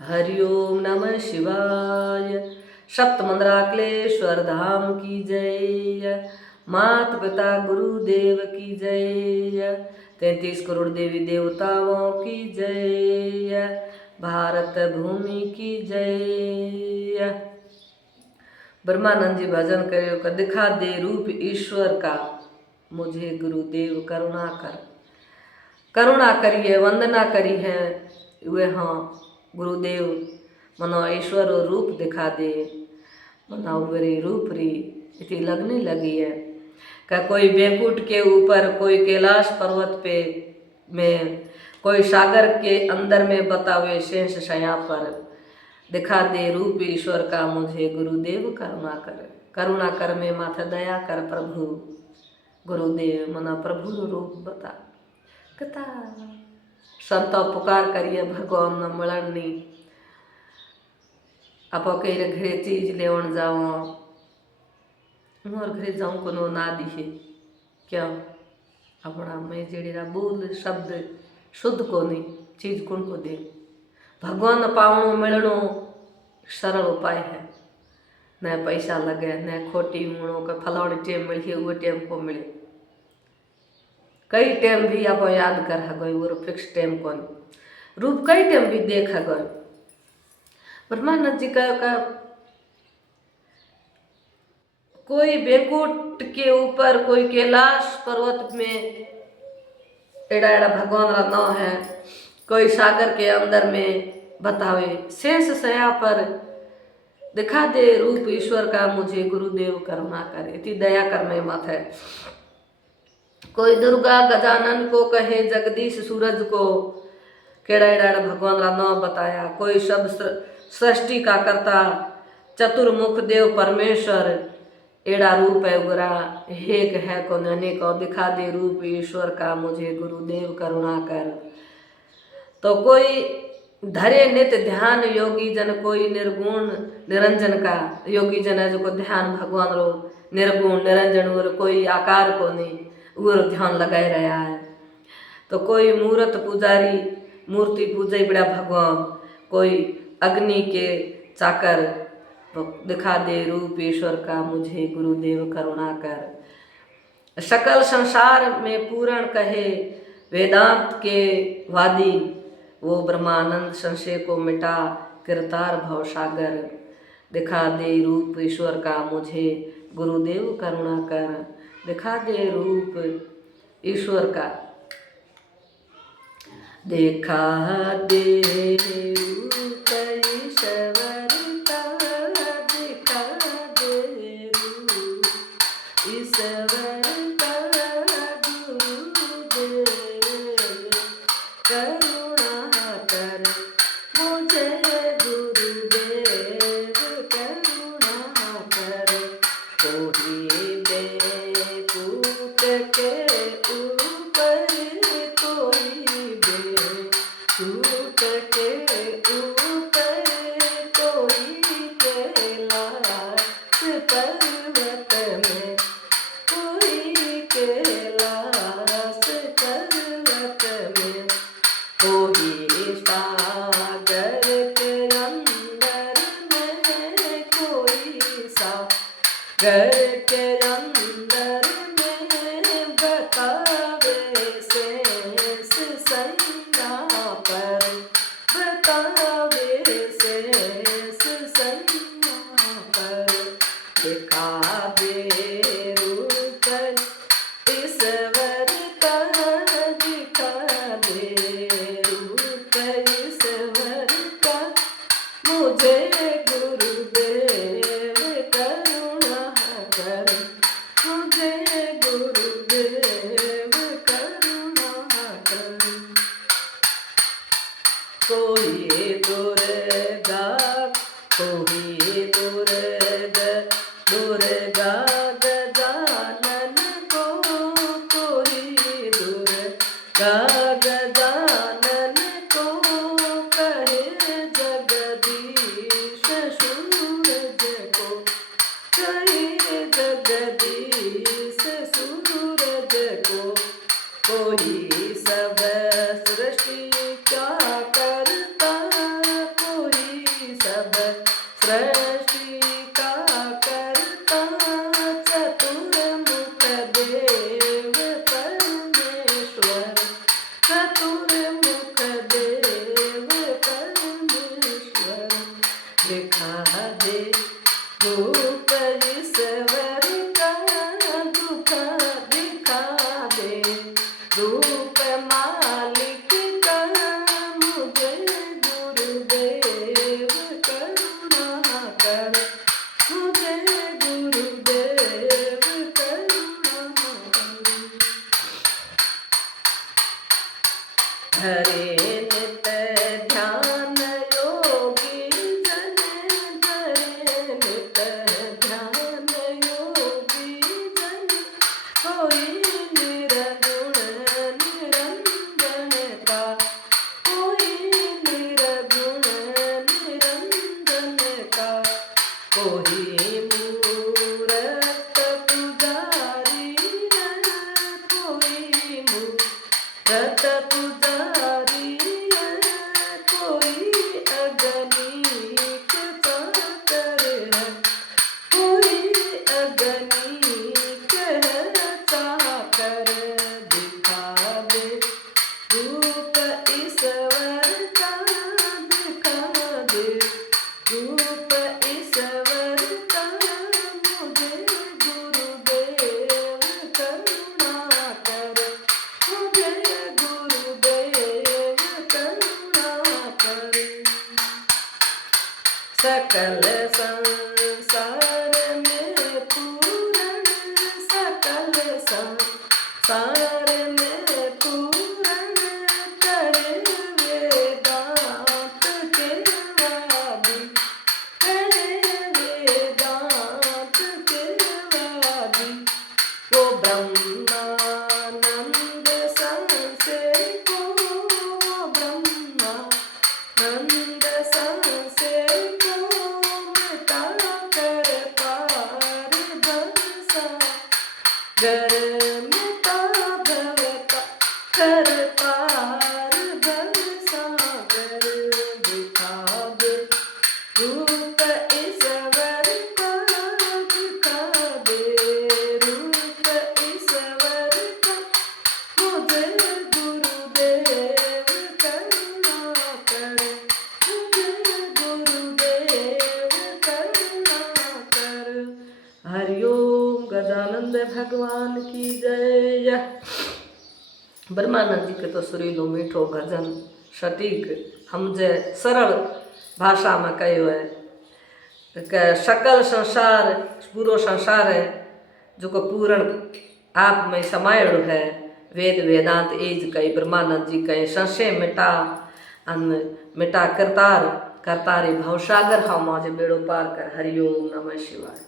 हरि ओम नमः शिवाय। सप्तमंद्राकलेश्वर धाम की जय। मात पिता गुरुदेव की जय। 33 करोड़ देवी देवताओं की जय। भारत भूमि की जय। ब्रह्मानंद जी भजन करो का दिखा दे रूप ईश्वर का, मुझे गुरुदेव करुणा कर। करुणा करिए वंदना करी है वे हाँ गुरुदेव मनो ईश्वर और रूप दिखा दे। मना वे रूप री इतनी लगने लगी है का कोई बैकुंठ के ऊपर, कोई कैलाश पर्वत पे में, कोई सागर के अंदर में बतावे शेष शया पर। दिखा दे रूप ईश्वर का, मुझे गुरुदेव करुणा कर। करुणा कर में माथा दया कर प्रभु गुरुदेव मना प्रभु रूप बता। कथा संतो पुकार करिए भगवान न मलनी। आप कहीं घरे चीज लेवन जाओ, मोर घरे जाऊँ को ना दिहे क्या अपना मैं जेड़ा बोल शब्द शुद्ध को नहीं चीज कौन को दे। भगवान पावनो मिलनो सरल उपाय है, न पैसा लगे न खोटी मुणो का फलाने टेम मिले वो टेम को मिले। कई टाइम भी आप याद कर गए वो फिक्स टाइम कौन रूप कई टाइम भी देख गए। ब्रह्मानंद जी का कोई बैकुंठ के ऊपर, कोई कैलाश पर्वत में एड़ा एड़ा भगवान का नाम है, कोई सागर के अंदर में बतावे शेष सया पर। दिखा दे रूप ईश्वर का, मुझे गुरुदेव करुणा करे इतनी दया कर में मत है। कोई दुर्गा गजानन को कहे, जगदीश सूरज को केड़ा एड़ा भगवान का नाम बताया। कोई सब सृष्टि का करता चतुर्मुख देव परमेश्वर एड़ा रूप है उगरा एक है को नने को। दिखा दे रूप ईश्वर का, मुझे गुरुदेव करुणा कर। तो कोई धरे नित्य ध्यान योगी जन, कोई निर्गुण निरंजन का योगी जन है जो ध्यान भगवान रो निर्गुण निरंजन और कोई आकार को नहीं वो ध्यान लगाए रहा है। तो कोई मूर्त पुजारी मूर्ति पूजे बड़ा भगवान, कोई अग्नि के चाकर। तो दिखा दे रूप ईश्वर का, मुझे गुरुदेव करुणा कर। सकल संसार में पूर्ण कहे वेदांत के वादी, वो ब्रह्मानंद संशय को मिटा कृतार भव सागर। दिखा दे रूप ईश्वर का, मुझे गुरुदेव करुणा कर। दिखा दे रूप ईश्वर का, दिखा दे रूप ईश्वर का, दिखा दे रूप ईश्वर का। गुरुदेव करुणा कर, मुझे गुरुदेव करुणा कर। कोई बैकुंठ के ऊपर, कोई बैकुंठ के ऊपर, कोई कैलाश पर्वत में, कोई कैलाश पर्वत में, कोई सागर के अंदर में, कोई सागर के अंदर में बतावे शेष सैया पर। बतावे शेष सैया पर। दिखा दे रूप ईश्वर का, दिखा दे रूप ईश्वर का, मुझे गुरुदेव करुणा कर। मुझे गुरुदेव करुणा कर। कोई दुर्गा, कोई दुर्गा, दुर्गा गजानन को, कोई दुर्गा गजानन को कहे जगदीश सूरज को। कहे जगदीश सूरज को, कोई सब सृष्टि क्या करता, कोई सकल संसार में पूरण, सकल संसार में पूरण करे वेदांत के वादी, करे वेदांत के वादी। वो ब्रह्मानंद संसे को, वो ब्रह्मानंद संसे को मिटा कर पार भवसा गर, मिटा भवता कर पार भवसा गर। दिखावे रूप ईश्वर का, दिखावे रूप ईश्वर का, मुझे गुरुदेव करुणा करे, मुझे गुरुदेव करुणा कर। हरिओम गजानंद भगवान की जय। ब्रह्मानंद जी के तो सुरीलो मीठो भजन सटीक हमजे सरल भाषा में कहो है कि सकल संसार पूरो संसार है जो को पूर्ण आप में समायेड़ो है। वेद वेदांत एज कई ब्रह्मानंद जी कई संशय मिटा अन मिटा करतार करतारी भवसागर हम आज बेड़ो पार कर। हरिओम नमः शिवाय।